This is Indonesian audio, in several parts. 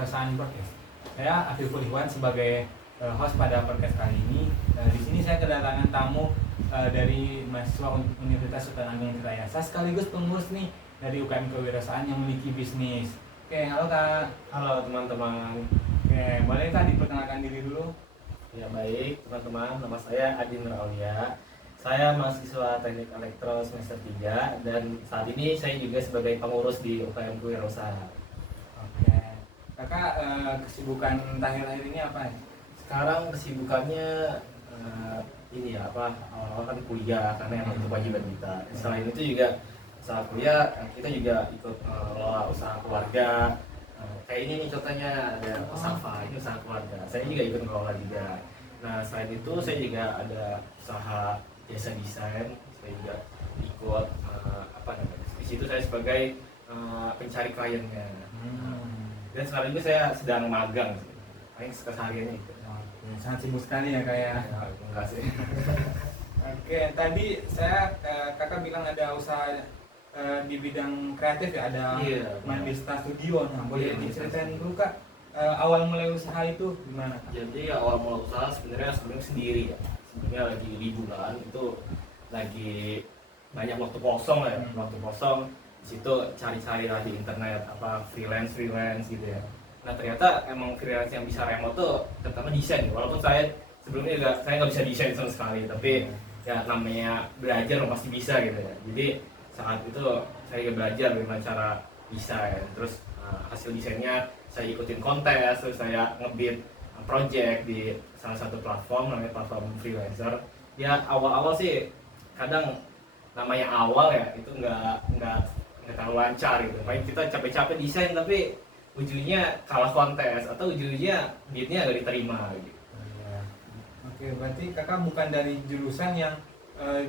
Kewirausahaan Podcast. Saya Afiful Ikhwan sebagai host pada podcast kali ini. Di sini saya kedatangan tamu dari mahasiswa Universitas Sultan Agung Tirayasa sekaligus pengurus nih dari UKM Kewirausahaan yang memiliki bisnis. Oke, halo Kak. Halo teman-teman. Oke, boleh Kak diperkenalkan diri dulu? Ya baik teman-teman, nama saya Adi Nuraulia. Saya mahasiswa Teknik Elektro semester 3 dan saat ini saya juga sebagai pengurus di UKM Kewirausahaan. Oke. Kakak kesibukan akhir-akhir ini apa? Sekarang kesibukannya ini ya awal-awal kan kuliah karena yang itu kewajiban kita. Selain itu juga saat kuliah kita juga ikut mengelola usaha keluarga. Kayak ini nih contohnya ada Safa, ini usaha keluarga. Saya juga ikut mengelola juga. Nah selain itu saya juga ada usaha jasa desain. Saya juga ikut di situ saya sebagai pencari kliennya. Dan sekarang juga saya sedang magang, paling kesehariannya itu. Sangat sibuk sekali ya kayak. Enggak sih. Oke, tadi kakak bilang ada usaha di bidang kreatif ya, ada Mandista Studio. Nah, boleh diceritain dulu Kak, awal mulai usaha itu gimana Kak? Jadi awal mulai usaha sebenarnya sendiri ya. Sebenarnya lagi liburan itu lagi banyak waktu kosong ya, waktu kosong di situ cari-cari lah di internet freelance gitu ya. Nah ternyata emang freelance yang bisa remote tuh terutama desain, walaupun saya sebelumnya saya nggak bisa desain sama sekali, tapi ya namanya belajar pasti bisa gitu ya. Jadi saat itu saya juga belajar bagaimana cara desain, terus hasil desainnya saya ikutin kontes, terus saya ngebid project di salah satu platform namanya platform freelancer. Ya awal-awal sih kadang namanya awal ya itu nggak terlalu lancar gitu. Paling kita capek-capek desain tapi ujungnya kalah kontes atau ujungnya bidnya nggak diterima gitu. Oke, berarti kakak bukan dari jurusan yang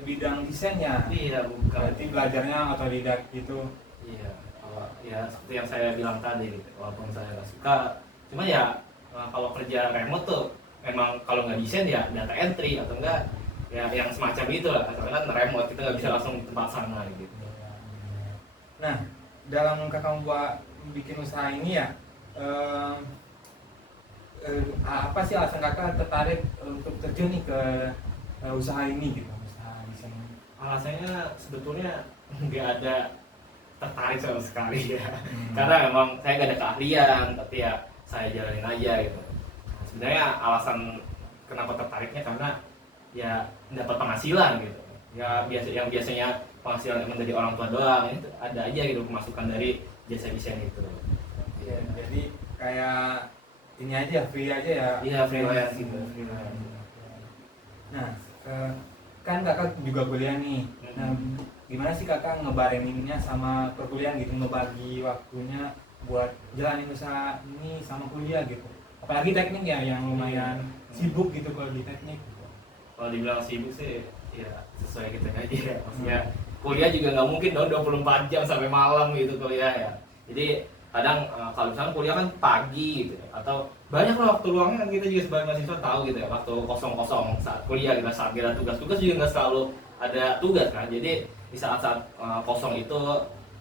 bidang desainnya? Iya, bukan. Berarti belajarnya otodidak gitu? Iya, ya seperti yang saya bilang tadi gitu. Walaupun saya nggak suka, cuma ya kalau kerja remote tuh memang kalau nggak desain ya data entry atau enggak ya yang semacam itu lah. Karena kan remote kita nggak bisa langsung di tempat sana gitu. Nah, dalam kakak membuat bikin usaha ini ya, apa sih alasan kakak tertarik untuk terjun nih ke usaha ini gitu, usaha desain ini? Alasannya sebetulnya nggak ada tertarik sama sekali ya, karena memang saya nggak ada keahlian, tapi ya saya jalanin aja gitu. Sebenarnya alasan kenapa tertariknya karena ya dapat penghasilan gitu. Ya biasanya penghasilan emang dari orang tua doang, itu ada aja gitu pemasukan dari jasa desain itu. Ya, jadi kayak ini aja, free aja ya? Iya, freelance gitu. Nah, kan kakak juga kuliah nih. Nah, gimana sih kakak ngebarenginnya sama perkuliahan gitu, ngebagi waktunya buat jalanin usaha ini sama kuliah gitu? Apalagi teknik ya yang lumayan sibuk gitu kalau di teknik. Kalau dibilang sibuk sih ya sesuai kita aja ya. Maksudnya kuliah juga nggak mungkin dong 24 jam sampai malam gitu kuliah ya. Jadi kadang kalau misalnya kuliah kan pagi gitu ya, atau banyak lah waktu luangnya kan kita juga sebagai mahasiswa tahu gitu ya, waktu kosong saat kuliah kita saat kita tugas juga nggak selalu ada tugas kan. Jadi di saat-saat kosong itu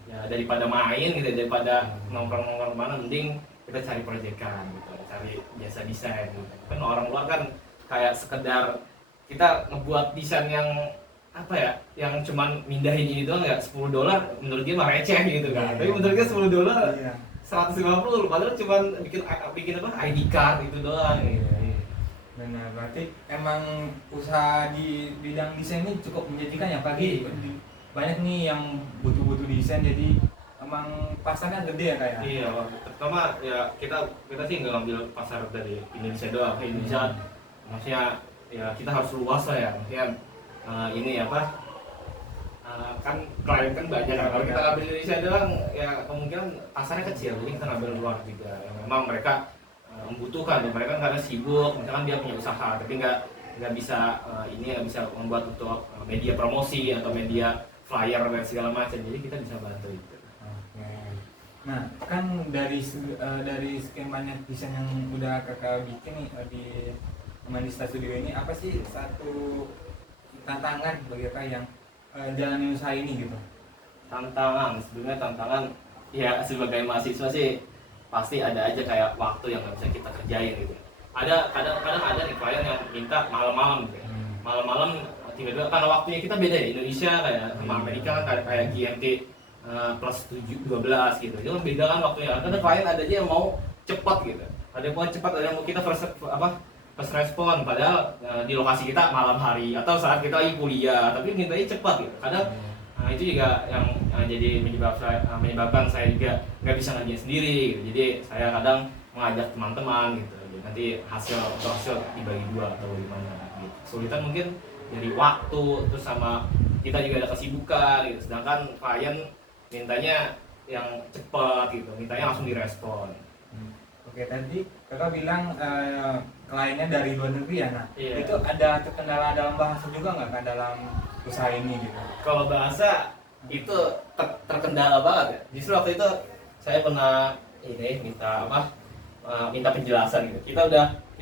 ya daripada main gitu, daripada nongkrong mana, mending kita cari proyekan gitu, cari jasa desain gitu. Kan orang luar kan kayak sekedar kita ngebuat desain yang yang cuman mindahin ini doang ya, $10 menurut dia mah receh gitu kan. Tapi menurut dia $10 $150, padahal cuman bikin ID card itu doang gitu. Benar, berarti emang usaha di bidang desain ini cukup menjanjikan ya, pagi banyak nih yang butuh desain, jadi emang pasarnya gede ya kayak. Iya, pertama ya kita sih nggak ngambil pasar dari Indonesia doang. Indonesia maksudnya ya kita harus luas lah ya, maksudnya kan klien kan banyak. Kalau kita ngambil Indonesia doang ya kemungkinan pasarnya kecil, jadi kita ngambil luar juga yang memang mereka membutuhkan. Mereka karena sibuk, misalkan dia punya usaha tapi nggak bisa membuat untuk media promosi atau media flyer dan segala macam, jadi kita bisa bantu itu. Nah, kan dari sekian banyak desain yang udah kakak bikin nih di Mandista Studio ini, apa sih satu tantangan bagi kakak yang jalanin usaha ini gitu? Sebenarnya tantangan ya sebagai mahasiswa sih pasti ada aja kayak waktu yang nggak bisa kita kerjain gitu. Ada kadang-kadang ada nih klien yang minta malam-malam gitu ya. Malam-malam tiba-tiba karena waktunya kita beda ya, Indonesia kayak sama Amerika kan kayak GMT plus 12 gitu. Itu kan beda kan waktunya. Karena klien ada aja yang mau cepat gitu. Ada yang mau cepat, ada yang mau kita first respon, padahal di lokasi kita malam hari atau saat kita lagi kuliah, tapi mintanya cepat gitu. Kadang itu juga yang jadi menyebabkan saya juga nggak bisa ngerjain sendiri gitu. Jadi saya kadang mengajak teman-teman gitu. Jadi nanti hasil dibagi dua atau gimana gitu. Kesulitan mungkin dari waktu, terus sama kita juga ada kesibukan gitu. Sedangkan klien mintanya yang cepat gitu, mintanya langsung direspon. Oke, tadi kakak bilang kliennya dari luar negeri ya, nah Iya. itu ada kendala dalam bahasa juga nggak kak dalam usaha ini gitu? Kalau bahasa itu terkendala banget ya. Justru waktu itu saya pernah minta penjelasan gitu.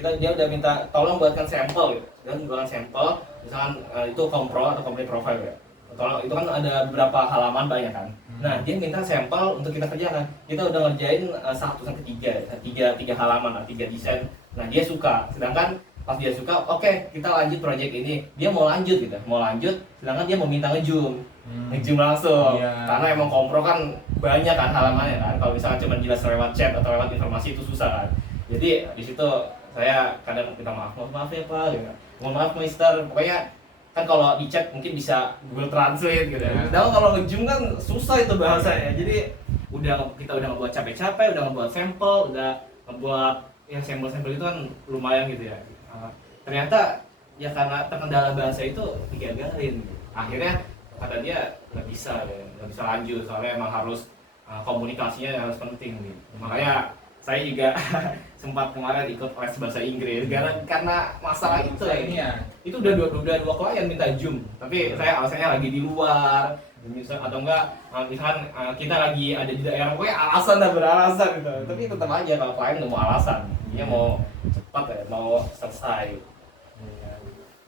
Dia udah minta tolong buatkan sampel gitu. Dan buatkan sampel, misalkan itu kompro atau company profile ya. Tolong, itu kan ada beberapa halaman banyak kan. Nah, dia minta sampel untuk kita kerjakan. Kita udah ngerjain 3 halaman lah, 3 desain. Nah, dia suka. Sedangkan pas dia suka, oke, kita lanjut project ini. Dia mau lanjut gitu. Sedangkan dia mau minta nge-zoom langsung. Iya. Karena emang kompro kan banyak kan halamannya kan. Kalau misalkan cuma jelas lewat chat atau lewat informasi itu susah kan. Jadi di situ saya kadang minta maaf ya Pak gitu. Mohon maaf Mister, pokoknya kan kalau di chat mungkin bisa Google Translate gitu. Sedangkan kalau nge-zoom kan susah itu bahasanya. Jadi kita udah ngebuat capek-capek, udah ngebuat sampel, udah ngebuat yang sampel-sampel itu kan lumayan gitu ya. Ternyata ya karena terkendala bahasa itu digagalin. Akhirnya kata dia nggak bisa lanjut, soalnya emang harus komunikasinya harus penting gitu. Makanya saya juga sempat kemarin ikut les bahasa Inggris karena masalah itu ya. Ini ya. Itu udah dua klien minta Zoom, tapi saya alasannya lagi di luar, atau enggak misalkan kita lagi ada di daerah, pokoknya alasan dan beralasan gitu. Tapi tetap aja kalau klien nggak mau alasan, dia mau cepat ya, mau selesai.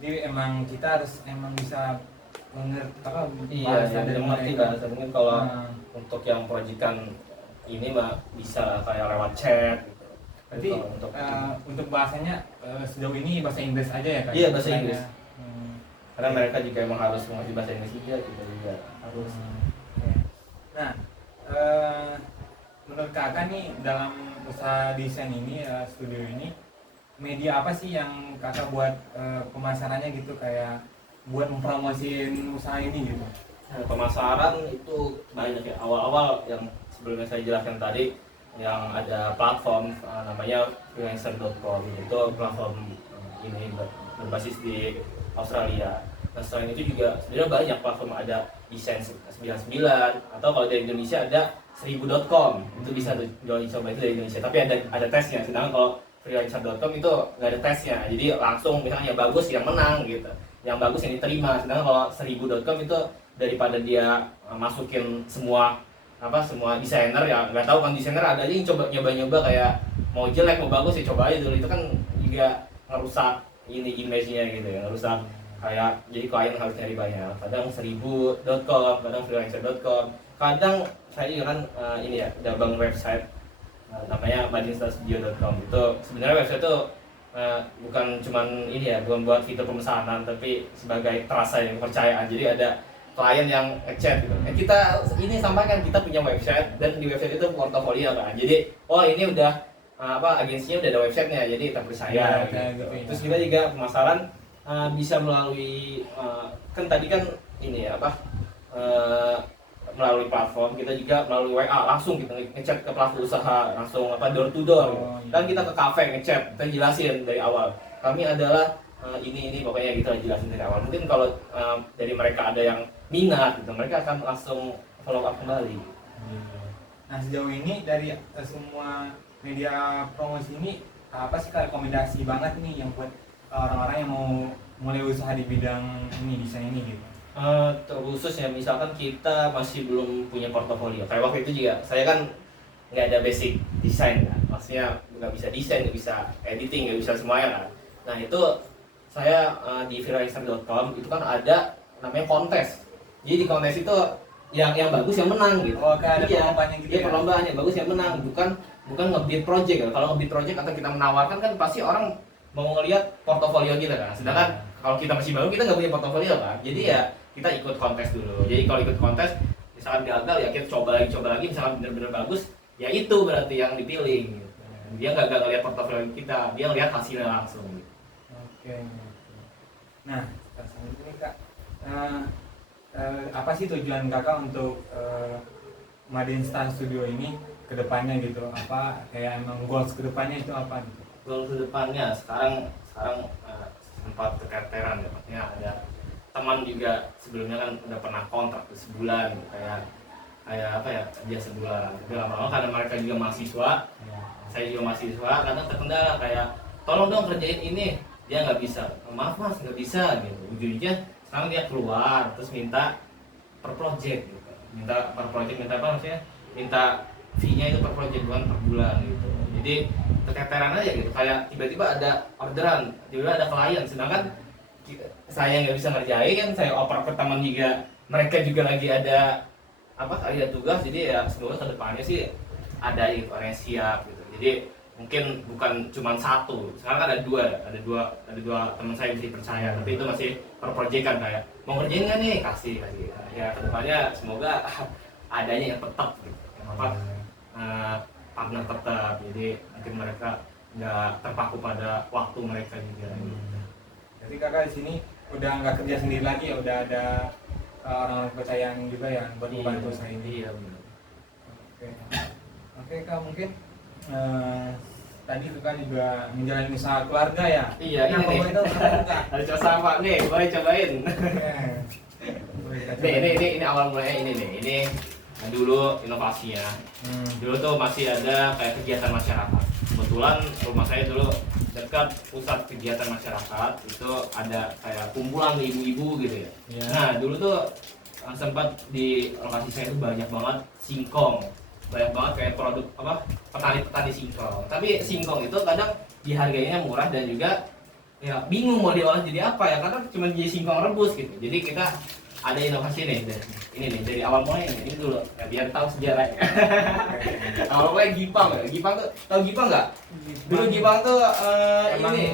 Jadi emang kita harus bisa mengerti Iya, dari mengerti mereka. bahasa. Mungkin kalau untuk yang proyekan ini mah bisa kayak lewat chat gitu. Berarti untuk bahasanya sejauh ini bahasa Inggris aja ya kak? Iya, bahasa Inggris. Karena Oke. mereka juga emang harus mengerti bahasa Inggris juga, kita juga harus. Oke. Nah, menurut kakak nih dalam usaha desain ini, studio ini, media apa sih yang kakak buat pemasarannya gitu, kayak buat mempromosiin usaha ini gitu? Nah, pemasaran itu banyak ya. Awal-awal yang sebelumnya saya jelaskan tadi, yang ada platform namanya freelancer.com. Itu platform ini berbasis di Australia. Nah, selain itu juga sebenarnya banyak platform, ada desain 99, atau kalau dari Indonesia ada 1000.com. Itu bisa dicoba, itu dari Indonesia, tapi ada tesnya. Sedangkan kalau freelancer.com itu nggak ada tesnya, jadi langsung misalnya yang bagus yang menang gitu, yang bagus yang diterima. Sedangkan kalau 1000.com itu daripada dia masukin semua desainer, ya nggak tahu kan, desainer ada aja yang coba nyoba kayak mau jelek mau bagus ya coba aja dulu. Itu kan juga ngerusak image-nya gitu ya, ngerusak kayak, jadi klien harus nyari banyak. Kadang 1000.com, kadang freelancer.com, kadang saya juga kan ini ya, udah bangun website namanya madinstastudio.com. Itu sebenarnya website itu bukan cuman ini ya, bukan buat fitur pemesanan, tapi sebagai terasa yang kepercayaan. Jadi ada klien yang ngechat gitu, kita ini sampaikan kita punya website, dan di website itu portofolio kan. Jadi ini udah agensinya udah ada websitenya, jadi terpercaya gitu. Terus kita juga pemasaran bisa melalui kan tadi kan ini ya melalui platform, kita juga melalui WA langsung kita ngechat ke pelaku usaha, langsung door to door gitu. Dan kita ke kafe ngechat, kita jelasin dari awal kami adalah ini pokoknya kita jelasin dari awal. Mungkin kalau dari mereka ada yang minat gitu, mereka akan langsung follow up kembali. Nah, sejauh ini dari semua media promosi ini, apa sih rekomendasi banget nih yang buat orang-orang yang mau mulai usaha di bidang ini, desain ini gitu? Terkhusus ya, misalkan kita masih belum punya portofolio. Kayak waktu itu juga saya kan nggak ada basic desain kan, maksudnya nggak bisa desain, nggak bisa editing, nggak bisa semuanya kan. Nah itu saya di freelancer.com itu kan ada namanya kontes. Jadi di kontes itu yang bagus yang menang gitu. Kayak ada perlombaan gitu. Iya, perlombaan yang bagus yang menang, bukan bukan nge-bid project ya. Kalau nge-bid project atau kita menawarkan kan pasti orang mau ngelihat portofolio kita kan. Sedangkan kalau kita masih baru kita nggak punya portofolio kan. Jadi ya kita ikut kontes dulu. Jadi kalau ikut kontes misalkan gagal ya kita coba lagi misalkan benar-benar bagus ya itu berarti yang dipilih gitu. Dia nggak ngelihat portofolio kita, dia ngelihat hasilnya langsung gitu. Oke. Nah, selanjutnya nih Kak, apa sih tujuan Kakak untuk Madinsta Studio ini ke depannya gitu? Apa kayak emang goals ke depannya itu apa gitu? Goal ke depannya sekarang sempat keteteran ya, maksudnya ada teman juga sebelumnya kan udah pernah kontrak sebulan kayak apa ya dia sebulan, tapi lama-lama karena mereka juga mahasiswa, saya juga mahasiswa, kadang terkendala kayak tolong dong kerjain ini, dia nggak bisa, maaf mas nggak bisa gitu. Ujungnya sekarang dia keluar terus minta per project gitu. Minta per project, minta apa maksudnya, minta fee-nya itu per project bukan per bulan gitu. Jadi keteteran aja gitu, kayak tiba-tiba ada orderan, tiba-tiba ada klien, sedangkan saya nggak bisa ngerjain, saya oper ke teman juga, mereka juga lagi ada apa ada tugas, jadi ya semoga kedepannya sih ada itu orang yang siap gitu. Jadi mungkin bukan cuma satu, sekarang kan ada dua teman saya yang bisa dipercaya, tapi itu masih per project kan, kayak mau ngerjain nggak nih kasih ya kedepannya semoga adanya yang tetap gitu, yang apa partner tetap, jadi mungkin mereka nggak terpaku pada waktu mereka juga gitu. Jadi Kakak di sini udah nggak kerja sendiri lagi ya, udah ada orang kepercayaan juga yang buat membantu saya ini. Iya benar. Oke Kak, mungkin tadi Kakak juga menjalani usaha keluarga ya. Iya, nah, ini nih. Ada coba apa nih, boleh cobain. Ini awal mulanya ini nih. Ini dulu inovasinya. Dulu tuh masih ada kayak kegiatan masyarakat. Kebetulan rumah saya dulu dekat pusat kegiatan masyarakat, itu ada kayak kumpulan ibu-ibu gitu ya. Nah dulu tuh sempat di lokasi saya itu banyak banget singkong, banyak banget kayak produk apa petani singkong. Tapi singkong itu kadang dihargainya murah dan juga ya bingung mau diolah jadi apa ya, karena cuma jadi singkong rebus gitu. Jadi kita ada inovasi nih, ini nih dari awal mulai ini dulu ya, biar tahu sejarahnya. Awal mulai Gipang tuh tahu Gipang nggak? Dulu Gipang tuh emang ini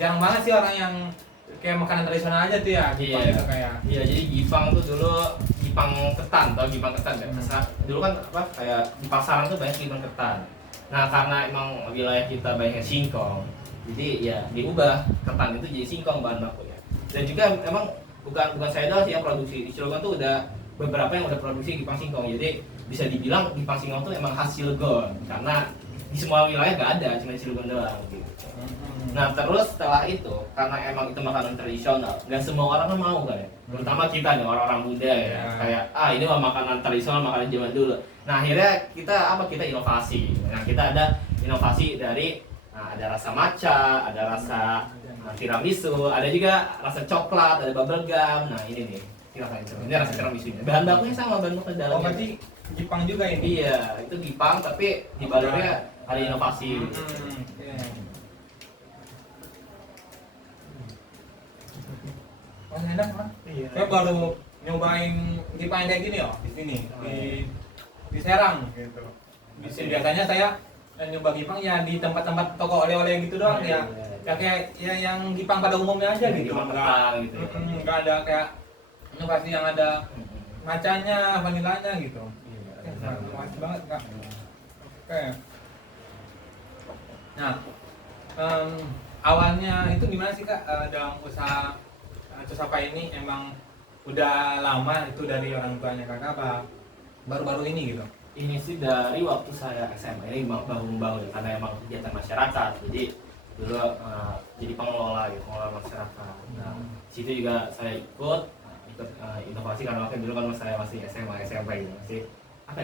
jarang banget sih orang yang kayak makanan tradisional aja tuh ya. Gipang itu kayak jadi Gipang tuh dulu Gipang ketan, tau Gipang ketan kan? Dulu kan apa kayak di pasaran tuh banyak Gipang ketan. Nah karena emang wilayah kita banyaknya singkong, jadi ya diubah ketan itu jadi singkong bahan bakunya. Dan juga emang bukan saya doang sih yang produksi, di Cilegon tuh udah beberapa yang udah produksi Gipang singkong. Jadi bisa dibilang Gipang singkong tuh emang khas Cilegon, karena di semua wilayah nggak ada, cuma di Cilegon doang gitu. Nah terus setelah itu, karena emang itu makanan tradisional, nggak semua orang kan mau kan ya, terutama kita nih orang-orang muda ya, kayak ini mah makanan tradisional, makanan zaman dulu. Nah akhirnya kita inovasi. Nah kita ada inovasi dari ada rasa matcha, ada rasa tiramisu, ada juga rasa coklat, ada bubble gum. Nah ini nih, silakan coba. Ini rasa tiramisu. Bahan bakunya sama, bahan baku dalamnya. Oh berarti Gipang juga ini? Iya, itu Gipang tapi di balunya ada inovasi. Mas enak mah? Iya. Saya baru nyobain Gipang kayak gini di sini di Serang gitu. Biasanya saya nyoba Gipang ya di tempat-tempat toko oleh-oleh gitu doang ya. Ya kayak ya yang Gipang pada umumnya aja gitu. Enggak ada kayak inovasi yang ada macanya, vanilanya gitu. Masih banget Kak. Oke. Nah, awalnya itu gimana sih Kak dalam usaha Cosapa ini? Emang udah lama itu dari orang tuanya Kakak apa baru-baru ini gitu? Ini sih dari waktu saya SMA, ini baru ya, karena emang kegiatan masyarakat. Jadi dulu jadi pengelola masyarakat. Nah, situ juga saya ikut inovasi karena waktu dulu kan saya masih SMA SMP gitu, masih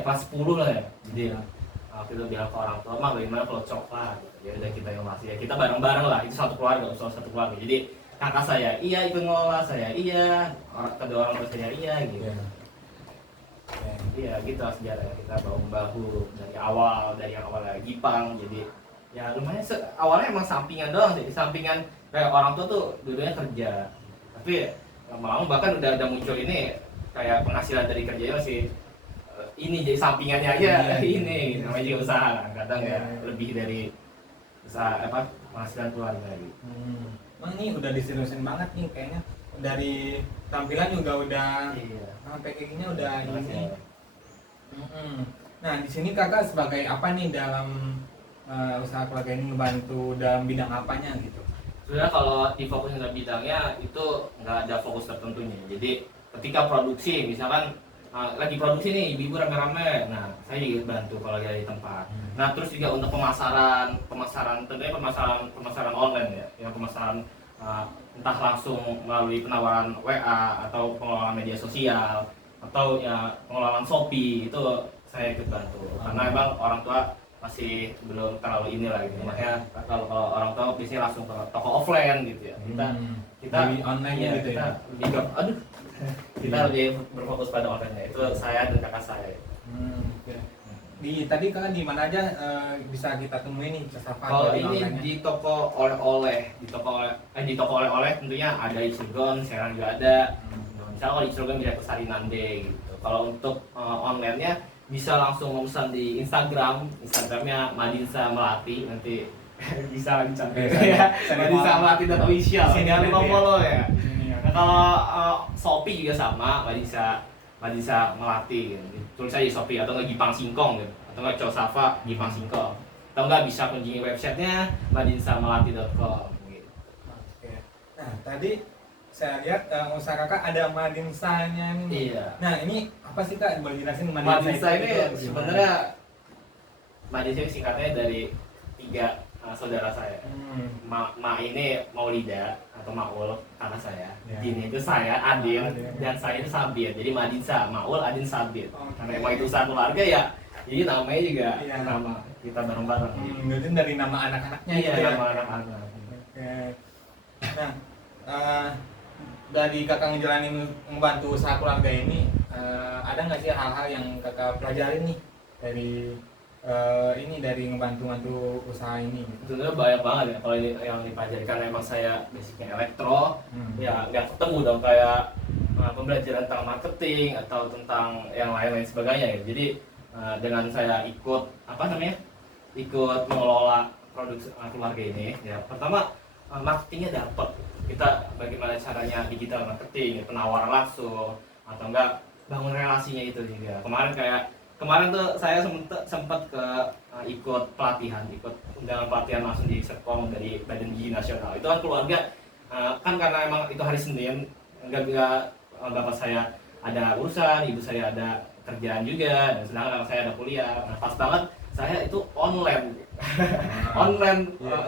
kelas 10 lah ya. Jadi waktu itu bilang ke orang tua, mah bagaimana kalau coklat gitu. Ya udah kita inovasi ya, kita bareng-bareng lah, itu satu keluarga, satu keluarga. Jadi kakak saya iya ikut ngelola, saya iya, kedua orang tua saya iya gitu. Iya gitu sejarah, kita bahu-bahu dari awal Gipang. Jadi ya lumayan awalnya emang sampingan doang sih, sampingan kayak orang tua tuh dulunya kerja, tapi lama-lama bahkan udah muncul ini kayak penghasilan dari kerjanya masih ini jadi sampingannya aja ini Iya. namanya juga usaha kan kadang ya Iya. lebih dari usaha apa penghasilan keluarga gitu. Emang ini udah diseriusin banget nih kayaknya, dari tampilan juga udah Iya. packagingnya udah Makasih ini. ya. Nah di sini kakak sebagai apa nih dalam usaha keluarga ini, ngebantu dalam bidang apanya gitu? Sebenarnya kalau difokusin dalam bidangnya itu nggak ada fokus tertentunya. Jadi ketika produksi, misalkan lagi produksi nih, ibu-ibu rame-rame, nah saya juga bantu kalau lagi ada di tempat. Nah terus juga untuk pemasaran tentunya pemasaran online ya, yang pemasaran entah langsung melalui penawaran WA atau pengelolaan media sosial atau ya pengelolaan Shopee itu saya ikut bantu. Karena emang orang tua masih belum terlalu inilah gitu. Makanya kalau orang tua biasanya langsung ke toko offline gitu ya. Kita Lebih online iya, gitu kita ya. lebih ke kita lebih berfokus pada online itu saya dan kakak saya. Oke. Tadi kakak di mana aja bisa kita temuin nih Casafa? Kalau ini di toko oleh-oleh, di toko oleh-oleh tentunya ada di Cilegon, Serang juga ada. Misalnya kalau di Cilegon bisa ke Sarinande gitu. Kalau untuk online-nya bisa langsung memesan di Instagramnya Madinsa Melati, nanti bisa dicantum ya. Madinsa Melati dan official. Jangan lupa follow ya. Nah, kalau Shopee juga sama, Madinsa Melati gitu. Tulis aja Shopee atau nggak Gipang Singkong gitu. Atau nggak Cosafa Gipang Singkong. Atau nggak bisa kunjungi websitenya madinsamelati.com gitu. Oke. Nah tadi saya lihat usaha kakak ada Madinsanya nih. Iya. Nah ini apa sih kak, boleh jelasin Madinsa ini itu gimana? sebenarnya Madinsa ini singkatnya dari 3 saudara saya. Ma ini Maulida atau Maul kakak saya. Ya. Jin itu saya, Adin, Adin. dan saya itu Sabit. Jadi Madinsa, Maul, Adin, Sabit. Oke. Karena emang itu usaha keluarga ya. Jadi namanya juga Iya. nama kita bareng-bareng. Berarti dari nama anak-anaknya Iya, gitu ya? nama anak-anak. Oke. Nah, dari kakak ngejalanin membantu usaha keluarga ini, ada nggak sih hal-hal yang kakak pelajarin nih dari dari ngebantu usaha ini? Sebenarnya banyak banget ya kalau yang dipelajari karena emang saya basicnya elektro, ya nggak ketemu dong kayak pembelajaran tentang marketing atau tentang yang lain-lain sebagainya ya. Jadi dengan saya ikut ikut mengelola produk keluarga ini, ya pertama marketingnya dapat. Kita bagaimana caranya digital marketing, penawaran langsung atau enggak bangun relasinya itu juga. Kemarin tuh saya sempat ke ikut undangan pelatihan langsung di Serpong dari Badan Gizi Nasional. Itu kan keluarga kan karena emang itu hari Senin, enggak bapak saya ada urusan, ibu saya ada kerjaan juga, dan sedangkan anak saya ada kuliah. Nah, pas banget saya itu online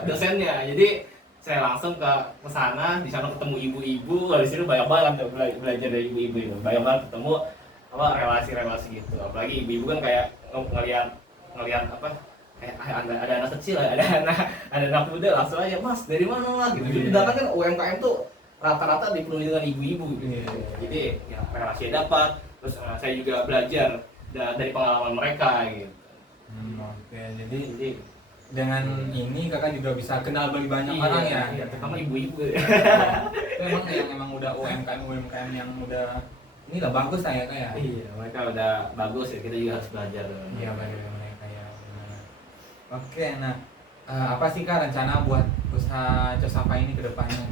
dosennya. Jadi saya langsung ke sana, di sana ketemu ibu-ibu, di sini banyak banget tuh belajar dari ibu-ibu itu. Banyak banget ketemu relasi-relasi gitu. Apalagi ibu-ibu kan kayak ngelihat ada anak kecil, ada anak muda, langsung aja, "Mas, dari mana lah?" gitu. Sedangkan kan UMKM tuh rata-rata dipenuhi dengan ibu-ibu gitu. Jadi ya relasinya dapat, terus saya juga belajar dari pengalaman mereka gitu. Oke, jadi dengan ini kakak juga bisa kenal bagi banyak orang ya. Iya, terutama ibu-ibu. Itu emang udah UMKM yang udah ini lah bagus lah ya kak ya. Iya, mereka udah bagus ya, kita juga harus belajar. Iya bagi mereka ya. Oke, nah apa sih kak rencana buat usaha Cosafa ini ke depannya?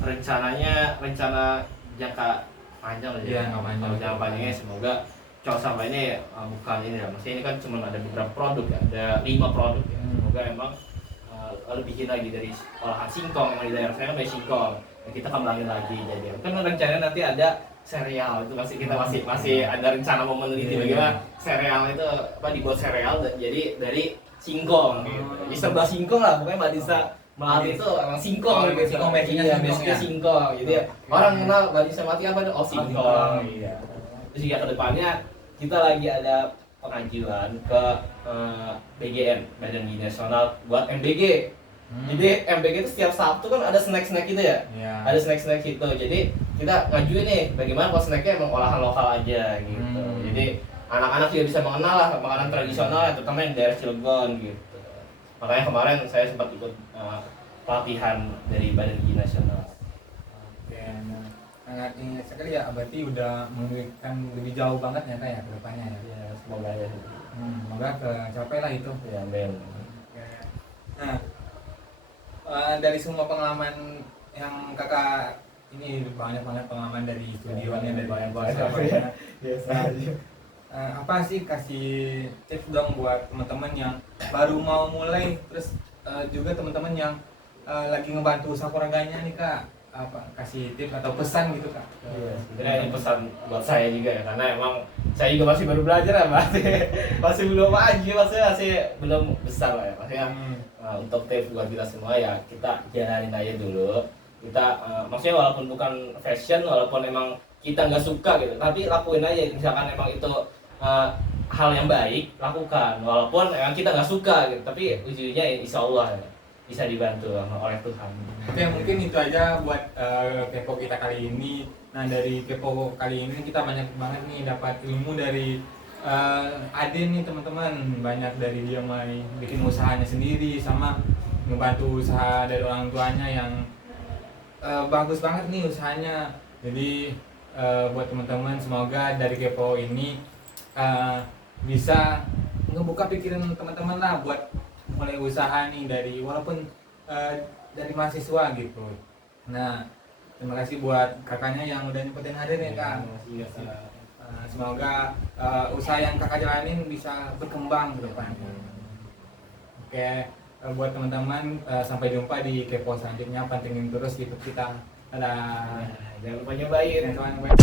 Rencana jangka panjang lah Iya, jangka panjang. Kalau jangka panjangnya semoga Cosafa ini bukan ini ya, maksudnya ini kan cuma ada beberapa produk ya, ada 5 produk ya. Semoga emang lebihin lagi dari olahan singkong, yang di daerah saya kan singkong. Ya, kita kembangin lagi jadi. Kan rencananya nanti ada sereal itu kita masih ada rencana mau meneliti bagaimana sereal itu dibuat sereal jadi dari singkong gitu. Jadi serba singkong lah, pokoknya Madinsa Melati itu emang singkong gitu. Singkong basicnya Singkong. Jadi orang kenal Madinsa Melati apa? Oh singkong. Iya. Terus juga kedepannya kita lagi ada pengajuan ke BGN Badan Gizi Nasional buat MBG. Jadi MBG itu setiap Sabtu kan ada snack-snack gitu ya. Ada snack-snack gitu. Jadi kita ngajuin nih bagaimana kalau snacknya emang olahan lokal aja gitu. Jadi anak-anak juga bisa mengenal lah makanan tradisional terutama yang daerah Cilegon gitu. Makanya kemarin saya sempat ikut pelatihan dari Badan Gizi Nasional. Oke, nah sangat ini sekali ya, berarti udah memberikan lebih jauh banget ya Kak ya ke depannya ya. Ya, semoga ya. Semoga tercapai lah itu. Ya, amin. Nah, dari semua pengalaman yang kakak ini banyak banget pengalaman dari studionya, dari banyak banyak biasa aja. apa sih kasih tips dong buat teman-teman yang baru mau mulai, terus juga teman-teman yang lagi ngebantu usaha keluarganya nih Kak, apa kasih tips atau pesan gitu Kak? Iya, sebenarnya ini pesan buat saya juga ya, karena emang saya juga masih baru belajar ya, masih belum aja, masih belum besar lah ya, maksudnya untuk tips buat kita semua ya, kita jalanin aja dulu. Kita maksudnya walaupun bukan fashion, walaupun emang kita nggak suka gitu, tapi lakuin aja. Misalkan emang itu hal yang baik, lakukan walaupun emang kita nggak suka gitu, tapi ujungnya insya Allah ya, bisa dibantu oleh Tuhan. Oke, mungkin itu aja buat kepo kita kali ini. Nah, dari kepo kali ini kita banyak banget nih dapat ilmu dari Aden nih teman-teman. Banyak dari dia mulai bikin usahanya sendiri, sama ngebantu usaha dari orang tuanya yang bagus banget nih usahanya. Jadi buat teman-teman, semoga dari kepo ini bisa ngebuka pikiran teman-teman lah buat mulai usaha nih, dari walaupun dari mahasiswa gitu. Nah, terima kasih buat kakaknya yang udah nyempetin hadir ya Kak. Iya, Semoga usaha yang kakak jalanin bisa berkembang ke depannya. Oke, buat teman-teman sampai jumpa di kepo selanjutnya. Pantengin terus YouTube kita. Dadah. jangan lupa nyobain. Jangan lupa nyobain.